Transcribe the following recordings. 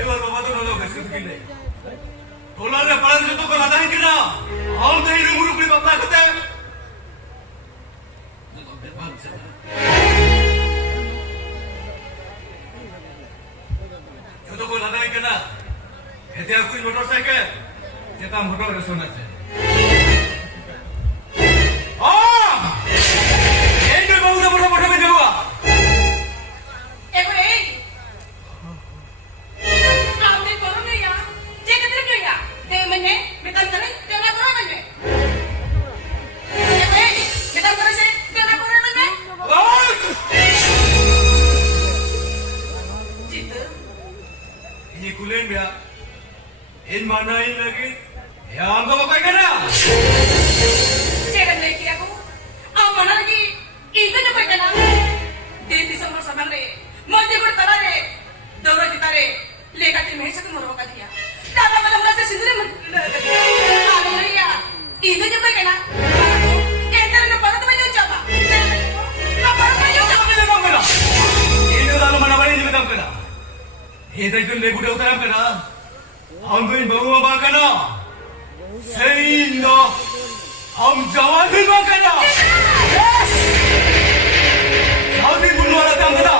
Lewat bapak tu nolong kasih begini. Tolong ada paling itu kau ladang kena. Awak tu ini guru beli bapak kata. Jodoh kau ladang kena. Hati aku ini motorcycle. Kita motor resona je. Oh! Ini baru dah motor में जाऊँगा. Ini kulen dia. In mana in lagi? Ya, angka apa kena? Jangan lagi aku. Mana lagi? Itu je kena. Dia di sana sama le. Maju bertala le. Daura kita le. Lega tim hesa tu moro kaya. Dalam malam masa sendiri ada le ya. Itu je kena. Enter na pada tu maju coba. Apa maju coba ni dalam kena. Ini dalam mana mana ni dalam kena. Ini tu lebu dah dalam kena. Ambil bawa apa kena? Sehingga हम जवान भी मांगना हम भी बुलवाना काम करना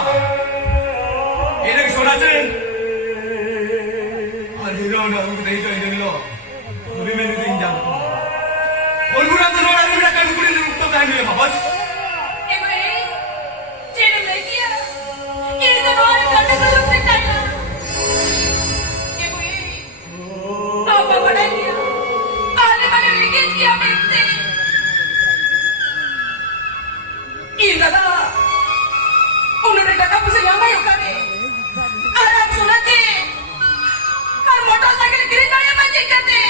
ये लोग सोना चेन अरे लो ना उनको नहीं चाहिए लो अभी मैंने दिन जाना और बुरा तो ना अभी मेरा काम पूरी रुक तो कहीं नहीं है बस चेन नहीं किया ये तो नॉर्मल करने को रुक नहीं चाहिए ये कोई आप बड़ा किया आने वाले वीकेंड किया Indah, udah kata bisa yang mayu kami. Arab sunate, ar motorcycle kiri naya macam kate.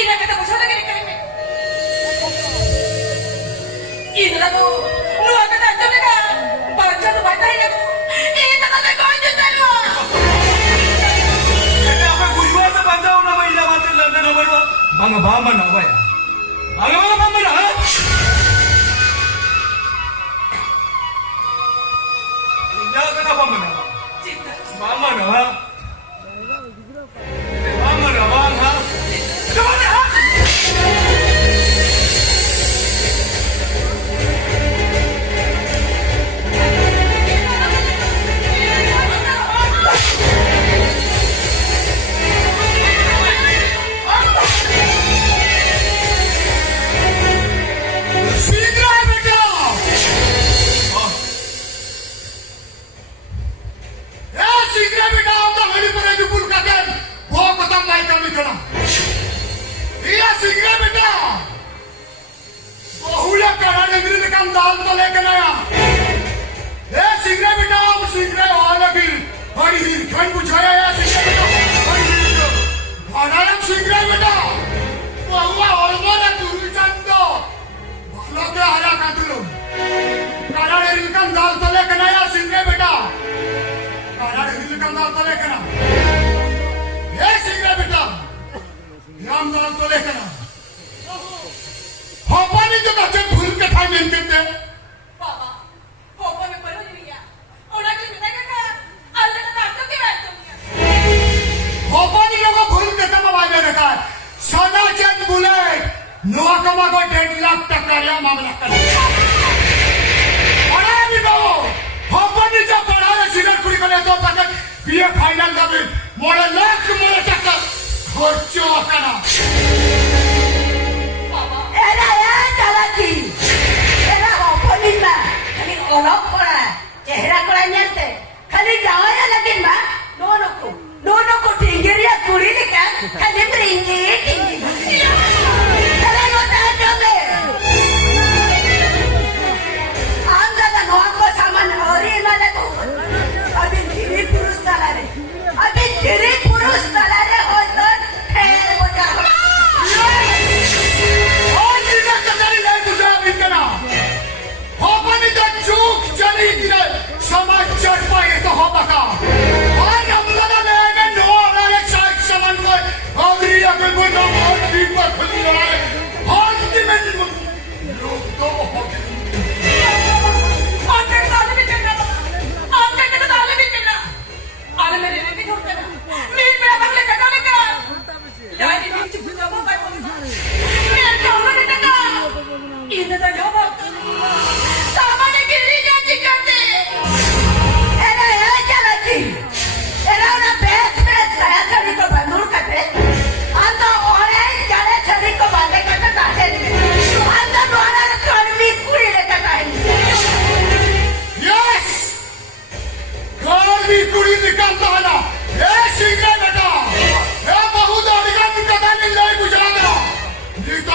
Indah kata bisa lagi kami. Indah tu, nuan kata macam ni kan, baca tu baca ini tu. Indah kata kau itu tahu. Kenapa kujual sepanjang nama Indah macam London nama tu? Bangga bama nama ya. Bangga bama nama. Kenapa mana? Mama nama. Mama nama ha? Kemana? Iya segera betul. Bahulah kerana negeri dekat dalam tu lekan ayah. Segera betul, segera awal lagi. Hari ini kan bucaya ya segera betul. Hari ini, anak segera betul. Bahulah orang mana turun cantik. Bahulah ke arah kantor. Kerana negeri dekat dalam tu lekan ayah segera betul. Kerana negeri dekat dalam tu lekan ayah. Segera betul. नाम नाम तो लेकर ना होपा ने जो बच्चे भूल के था मिल के थे बाबा होपा में पढ़ो नहीं है और अगले मिलने का अल्लाह का नाम तो क्या बात है होपा ने लोगों भूल के था मोबाइल में रखा सोना चंद बुलेट नुआ कमा को 1.5 लाख टका या मामला कर और अभी तो होपा ने जो पढ़ा है सिगरेट कुड़ी करने तो तक बीए फाइनल दबे मोड़े लाख मोड़े टका Korcho akana. Era ya chalaki. Era oponi ma. Kali olok kora. Chehra kora nyante. Kali jawa ya lagin ma. Nono ko tinggiria kuri ni kan. Kali tinggi. Kali no tajobe. Anda ka noa ko saman ori na le tu. Abhi dhiri purus talare. Abhi dhiri purus talare hoy to.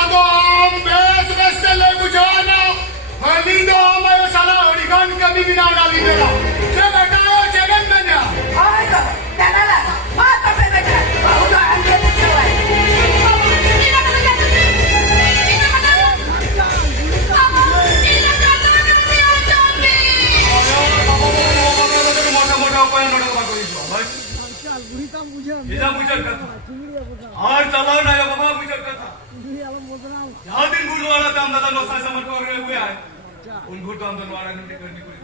ado am bes le bujana hali do am ayo sala origan kami bina dali dela je beta yo jegan menya Ay, ko, kanala, mata pe beca, udah angkat cewek. हिजा बुझल कथा और चलाओ ना यो बाबा बुझल कथा यहाँ दिन भूल वाला काम दादा नौसा समझ को रहे हुए आए उन भूल काम तो वाला नहीं करनी कोई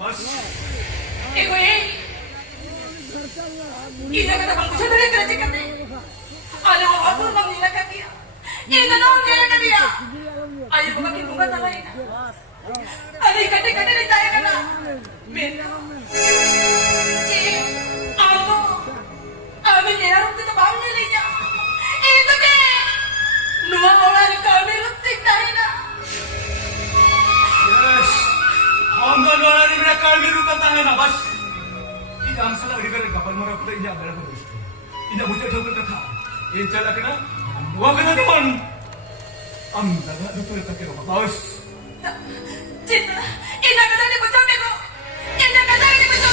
बस एगो ये इधर का हम कुछ नहीं करते करते अरे वो और हम नहीं लगा दिया ये ना नहीं लगा दिया आये बाबा की मुंगा तला है अरे कटे कटे नहीं जाएगा ना मेरा ये आपको अभी मेरा रुक तो बाहर नहीं ले जा ये तो के नुआ वाला कामे रुक दिखता है ना यस हम दोनों वाला नहीं मेरा काल भी रुकता है ना बस ये जाम साला अड़ी कर कपल मरा कुछ इंजा बड़ा कुछ इंजा बुझे ठोकर कथा ये चला के ना वो कथा तो मन हम दादा दुपुर तक के बस चित्त इधर कथा नहीं बचा मेरे को इधर कथा नहीं बचा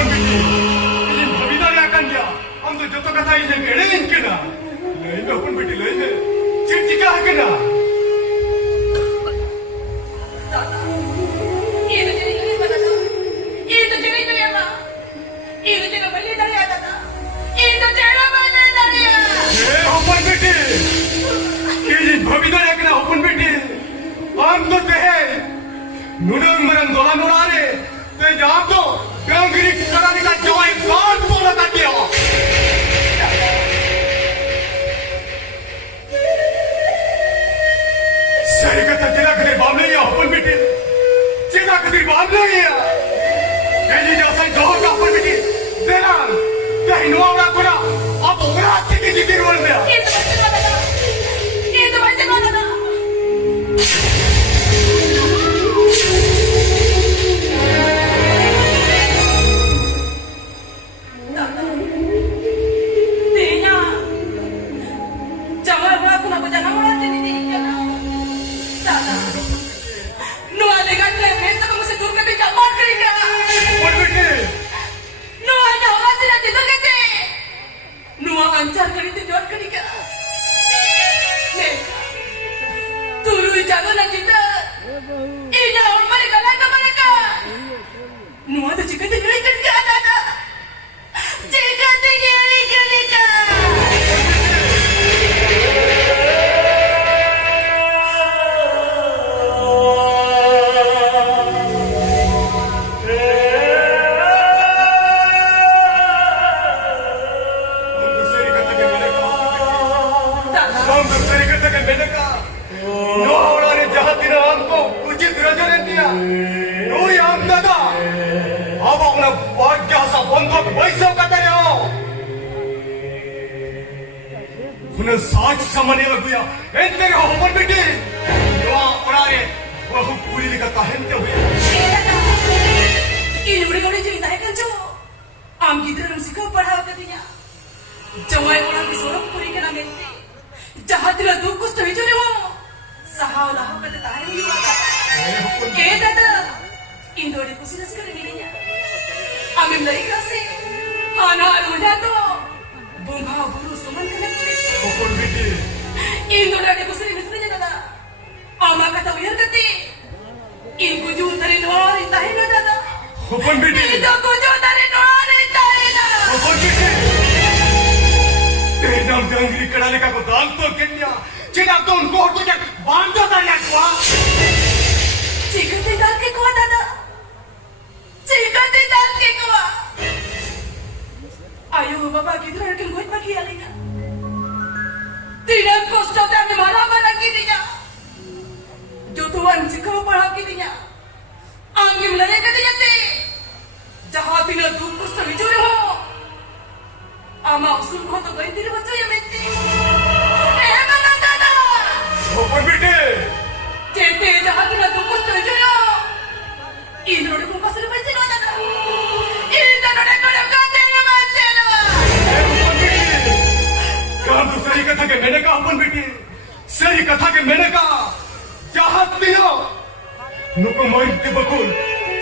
Ini Bhabida ni akan dia. Am to joto kata kata ini kelain kena. Lain apun beti lain. Cikah kena. Itu jadi ini apa Tata? Itu jadi itu ya Pak? Itu jadi beli dari ya Tata? Itu jadi beli dari ya? Apun beti. Kini bhabidar kena apun beti. Am to tehe. Nudang maran dolan dorare. Te jam to. Gangiri karani ka joy God bola katya. Sari kata tidak kena bamle ya apun beti. Tidak kena bamle ya. Kini jasa jauh kapun beti. Delan. Kahi nuang rakuna. Apa orang tiki tiki ruang dia. Itu macam mana Tata? Itu macam mana Tata? Tata, tinya, jangan aku nak berjangan orang jadi tiga. Tata, nu ada kan lemes tak kamu sedur ke tiga mat kerja. Apun beti. Nu ada orang sudah tidur ke sini. Nu ancar kali tidur ke tiga. Neka, turu jago nak kita. Ina orang mereka lagi mereka. Nu ada jika tidur kerja Tata. Jika tidur kerja. Untuk seri kata ke mereka. Tata, Untuk seri kata ke mereka. No orang ni jahat tidak angko. Ucit raja dia. No yang nada. Abang nak wajah sa bondok baisau kata dia. Kuna saaj samane laguya. Ente ho apun beti. No orang ni. Wah puri dikata hente huya. ini mereka udah ceritakan cu. Am gitu dalam sikap padahal katanya. Jawai orang disorong puri kena menti. Jahat tidak dukus tu hijau dewa. Sahau lah kata tahan juga. Tata, Indo di kusina sekali dirinya. Amin dari kasih. Anak anunya tu. Bunga buru suman kena kiri. Apun beti. Indo dari kusina misalnya Tata. Ama kata uyar kati. Indo jun dari luar tahan Tata. Apun beti. Indo jun dari luar tahan. Apun beti. Tenang dangri kerana kau dalam tu kenya. Cina tu kau tu jak bantu tanya kau. Jika tidak ke kuat Tata. Jika tidak ke kuat. Ayo Bapak gitu harus kuat bagi alina. Tidak kosto dan mana-mana kirinya. Jodohan jika pada kirinya. Angin meleleh katanya sih. Jahat tidak dukus tu hijau ho. Ama usul kau tu baik tidak baca ya mesti. Mana Tata? Apun beti. Jete jahat tidak dukus tu hijau ho. Ini orang kumpas lepas ini Tata. Ini orang kalau kata lepas ini. Apun beti. Kamu seri kata ke mereka apun beti. Seri kata ke mereka. Jahat dia. Nuku main tibakul.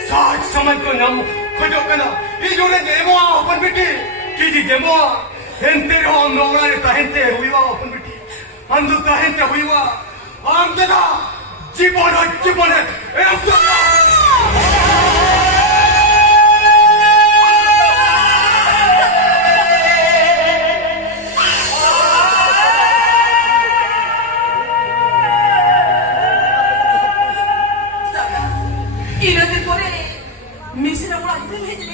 Saaj saman ko nam khojok kana. Ijore demo apun beti. Kiji demo. Hente ho nora ne tahente huiwa apun beti. Andu tahente huiwa. Amdana. Jibon. Tata, ini nanti pore misi nak mulai itu